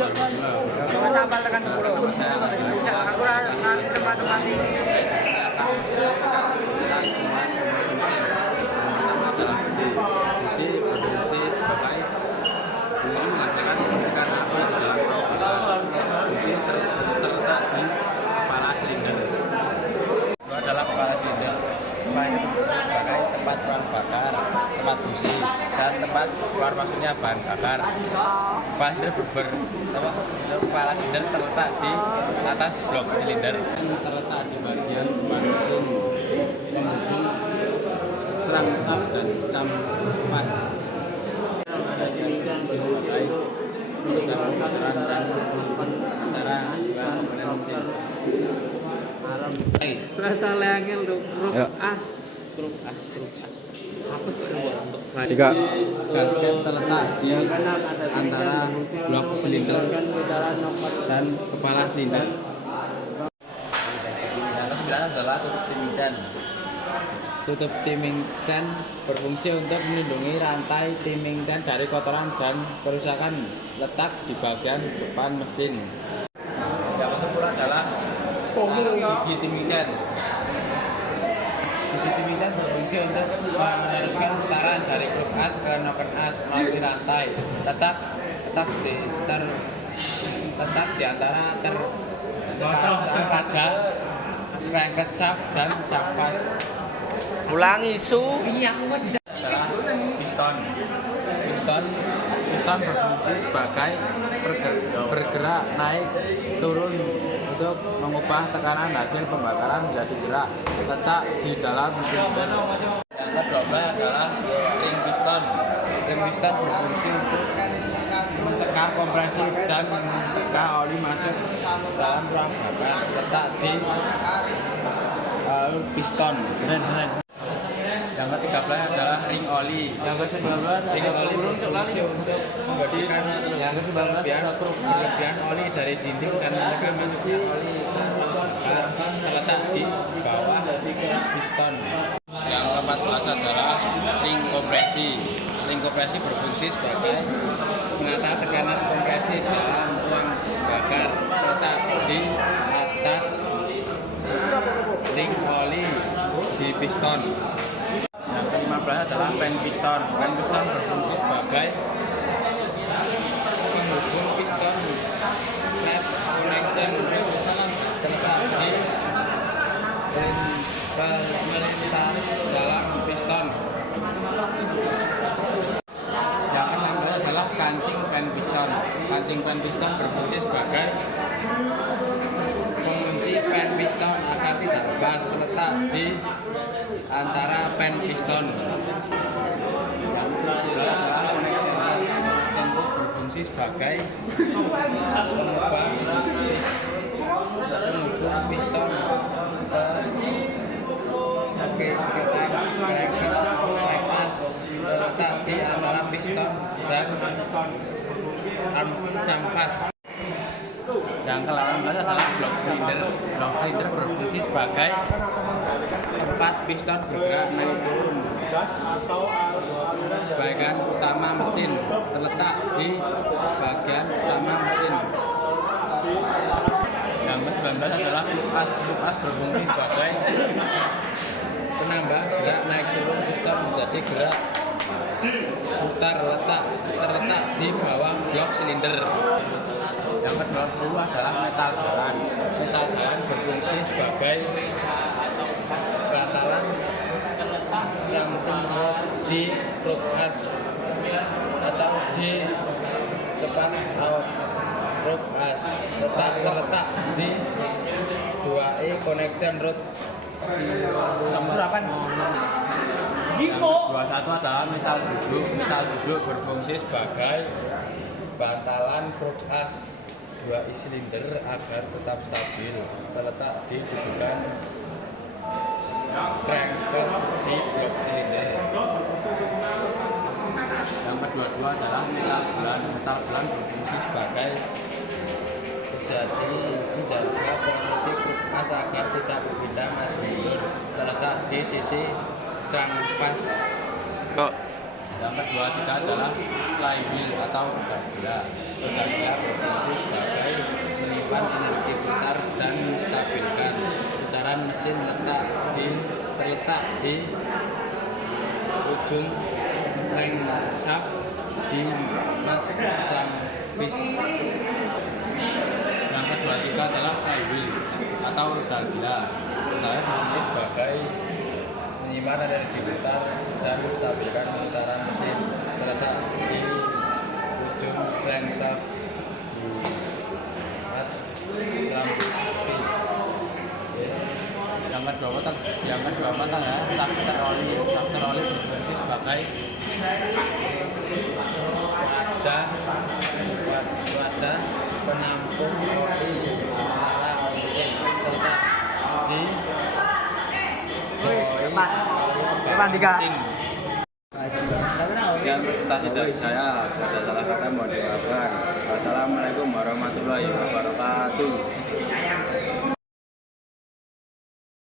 Coba sampal tekan 10. Bisa aku harus tempat-tempat ini. Fungsi berfungsi sebagai bunga menghasilkan percikan api di dalam rongga. Fungsi terletak di kepala silinder. Itu adalah kepala silinder sebagai tempat bahan bakar, tempat busi, dan tempat keluar masuknya bahan bakar. Kepala silinder terletak di atas blok silinder, terletak di bagian depan mesin penghubung crankshaft dan campas. Sebagai dalam pasaran dan penghubung antara dua komponen mesin. Rasa leangil tuh, kruk as. Tiga. Gasket terletak di antara blok silinder dan kepala silinder. Yang ke-9 adalah tutup timing chain. Tutup timing chain berfungsi untuk melindungi rantai timing chain dari kotoran dan kerusakan letak di bagian depan mesin. Yang ke-10 adalah gigi timing chain. Gigi timing chain berfungsi untuk meneruskan putaran dari kruk as ke noken as melalui rantai. Tetap di antara pada crankshaft dan campas. Ulangi su. Iya, aku masih adalah piston. Piston berfungsi sebagai bergerak naik turun untuk mengubah tekanan hasil pembakaran menjadi gerak, letak di dalam silinder. Yang ke-12 adalah ring piston. Ring piston berfungsi untuk mencegah kompresi dan mencegah oli masuk dalam ruang bakar, letak di piston. Yang ke-13 adalah ring oli. Yang ke-19 ring oli berfungsi untuk membersihkan berlebihan oli dari dinding dan mencegah masuknya oli terletak di bawah piston. Yang ke-14 adalah ring kompresi. Ring kompresi berfungsi sebagai menata tekanan kompresi dalam ruang bakar, terletak di atas ring oli di piston. Yang ke-15 adalah pen piston. Pen piston berfungsi sebagai penghubung piston net connection terletak di melintas dalam piston. Yang ke-16 adalah kancing pen piston. Kancing pen piston berfungsi sebagai pengunci pen piston agar tidak lepas, terletak di antara pen piston. Yang ke-17 adalah konektor berfungsi sebagai penghubung piston ke crankshaft terletak di antara piston dan campas. Yang ke-18 adalah blok silinder. Blok silinder berfungsi sebagai tempat piston bergerak naik turun. Bagian utama mesin terletak di bagian utama mesin. Yang ke-19 adalah kruk as. Kruk as berfungsi sebagai penambah gerak naik turun piston menjadi gerak putar terletak di bawah blok silinder. Yang ke-20 adalah metal jalan. Metal jalan berfungsi sebagai bantalan cantum rod di kruk as atau di depan kruk as. Terletak di 2E connection rod. Campur apa nih? Yang ke-21 adalah metal duduk. Metal duduk berfungsi sebagai bantalan kruk as 2 silinder agar tetap stabil, terletak di dudukan crankcase di blok silinder. Yang ke-22 adalah metal bulan. Metal bulan berfungsi sebagai menjaga posisi kruk as agar tidak berpindah maju mundur, terletak di sisi campas. Yang ke-23 adalah flywheel atau roda gila. Roda gila berfungsi menyimpan energi putar dan menstabilkan putaran mesin terletak di ujung crankshaft di Masterpiece. Yang kedua adalah flywheel atau roda gila. Rodanya berfungsi sebagai menyimpan energi putar dan menstabilkan putaran mesin terletak di ujung crankshaft di Masterpiece. Yang kedua ya, shafter oli berfungsi sebagai wadah penampung oli sementara oli mesin terletak di mesin. Sekian presentasi dari saya. Pada salah kata mohon dimaafkan. Wassalamualaikum warahmatullahi wabarakatuh.